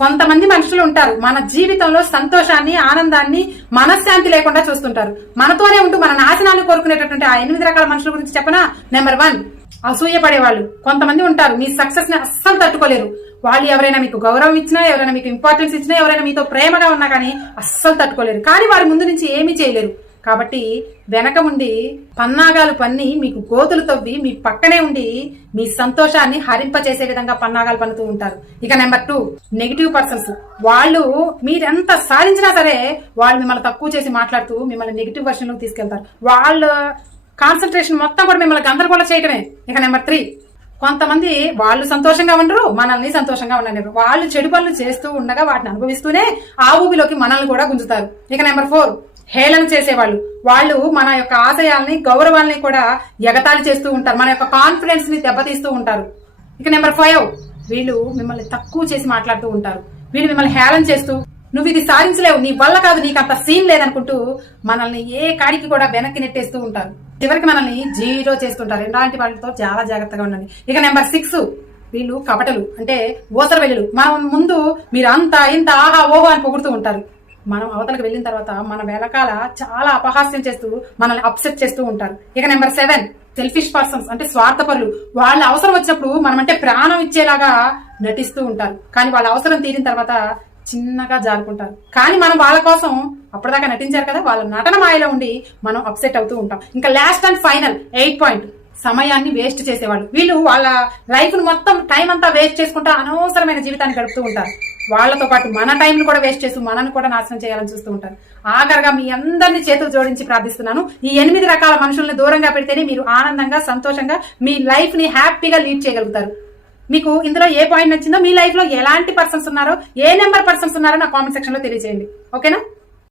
కొంతమంది మనుషులు ఉంటారు మన జీవితంలో సంతోషాన్ని, ఆనందాన్ని, మనశ్శాంతి లేకుండా చూస్తుంటారు. మనతోనే ఉంటూ మన నాశనాన్ని కోరుకునేటటువంటి ఆ 8 రకాల మనుషుల గురించి చెప్పనా? నెంబర్ 1, అసూయ పడేవాళ్ళు. కొంతమంది ఉంటారు మీ సక్సెస్ ని అస్సలు తట్టుకోలేరు. వాళ్ళు ఎవరైనా మీకు గౌరవం ఇచ్చినా, ఎవరైనా మీకు ఇంపార్టెన్స్ ఇచ్చినా, ఎవరైనా మీతో ప్రేమగా ఉన్నా కానీ అస్సలు తట్టుకోలేరు. కానీ వారి ముందు నుంచి ఏమీ చేయలేరు. కాబట్టి వెనక ఉండి పన్నాగాలు పన్ని మీకు గోతులు తవ్వి మీ పక్కనే ఉండి మీ సంతోషాన్ని హరింపచేసే విధంగా పన్నాగాలు పన్నుతూ ఉంటారు. ఇక నెంబర్ 2, నెగిటివ్ పర్సన్స్. వాళ్ళు మీరెంత సాధించినా సరే వాళ్ళు మిమ్మల్ని తక్కువ చేసి మాట్లాడుతూ మిమ్మల్ని నెగిటివ్ వర్షన్ లోకి తీసుకెళ్తారు. వాళ్ళ కాన్సన్ట్రేషన్ మొత్తం కూడా మిమ్మల్ని గందరగోళం చేయటమే. ఇక నెంబర్ 3, కొంతమంది వాళ్ళు సంతోషంగా ఉండరు, మనల్ని సంతోషంగా ఉండలేరు. వాళ్ళు చెడు పనులు చేస్తూ ఉండగా వాటిని అనుభవిస్తూనే ఆ ఊబిలోకి మనల్ని కూడా గుంజుతారు. ఇక నెంబర్ 4, హేళన చేసేవాళ్ళు. వాళ్ళు మన యొక్క ఆశయాల్ని, గౌరవాల్ని కూడా ఎగతాళి చేస్తూ ఉంటారు. మన యొక్క కాన్ఫిడెన్స్ ని దెబ్బతీస్తూ ఉంటారు. ఇక నెంబర్ 5, వీళ్ళు మిమ్మల్ని తక్కువ చేసి మాట్లాడుతూ ఉంటారు. వీళ్ళు మిమ్మల్ని హేళన చేస్తూ నువ్వు ఇది సాధించలేవు, నీ వల్ల కాదు, నీకు అంత సీన్ లేదనుకుంటూ మనల్ని ఏ కాడికి కూడా వెనక్కి నెట్టేస్తూ ఉంటారు. చివరికి మనల్ని జీరో చేస్తుంటారు. ఇలాంటి వాళ్ళతో చాలా జాగ్రత్తగా ఉండండి. ఇక నెంబర్ 6, వీళ్ళు కపటలు, అంటే ఓసర వెల్లులు. మనం ముందు మీరు అంత ఇంత ఆహా ఓహో అని పొగుడుతూ ఉంటారు. మనం అవతలకు వెళ్ళిన తర్వాత మన వెనకాల చాలా అపహాస్యం చేస్తూ మనల్ని అప్సెట్ చేస్తూ ఉంటారు. ఇక నెంబర్ 7, సెల్ఫిష్ పర్సన్స్, అంటే స్వార్థపరులు. వాళ్ళ అవసరం వచ్చినప్పుడు మనం అంటే ప్రాణం ఇచ్చేలాగా నటిస్తూ ఉంటారు. కానీ వాళ్ళ అవసరం తీరిన తర్వాత చిన్నగా జారుకుంటారు. కానీ మనం వాళ్ళ కోసం అప్పటిదాకా నటించారు కదా, వాళ్ళ నటన మాయలో ఉండి మనం అప్సెట్ అవుతూ ఉంటాం. ఇంకా లాస్ట్ అండ్ ఫైనల్ 8 పాయింట్, సమయాన్ని వేస్ట్ చేసేవాళ్ళు. వీళ్ళు వాళ్ళ లైఫ్ ను మొత్తం టైం అంతా వేస్ట్ చేసుకుంటూ అనవసరమైన జీవితాన్ని గడుపుతూ ఉంటారు. వాళ్లతో పాటు మన టైం ను కూడా వేస్ట్ చేస్తూ మనల్ని కూడా నాశనం చేయాలని చూస్తూ ఉంటారు. ఆఖరిగా మీ అందరినీ చేతులు జోడించి ప్రార్థిస్తున్నాను, ఈ 8 రకాల మనుషుల్ని దూరంగా పెడితేనే మీరు ఆనందంగా, సంతోషంగా మీ లైఫ్ ని హ్యాపీగా లీడ్ చేయగలుగుతారు. మీకు ఇందులో ఏ పాయింట్ నచ్చిందో, మీ లైఫ్ లో ఎలాంటి పర్సన్స్ ఉన్నారో, ఏ నెంబర్ పర్సన్స్ ఉన్నారో నా కామెంట్ సెక్షన్ లో తెలియజేయండి. ఓకేనా?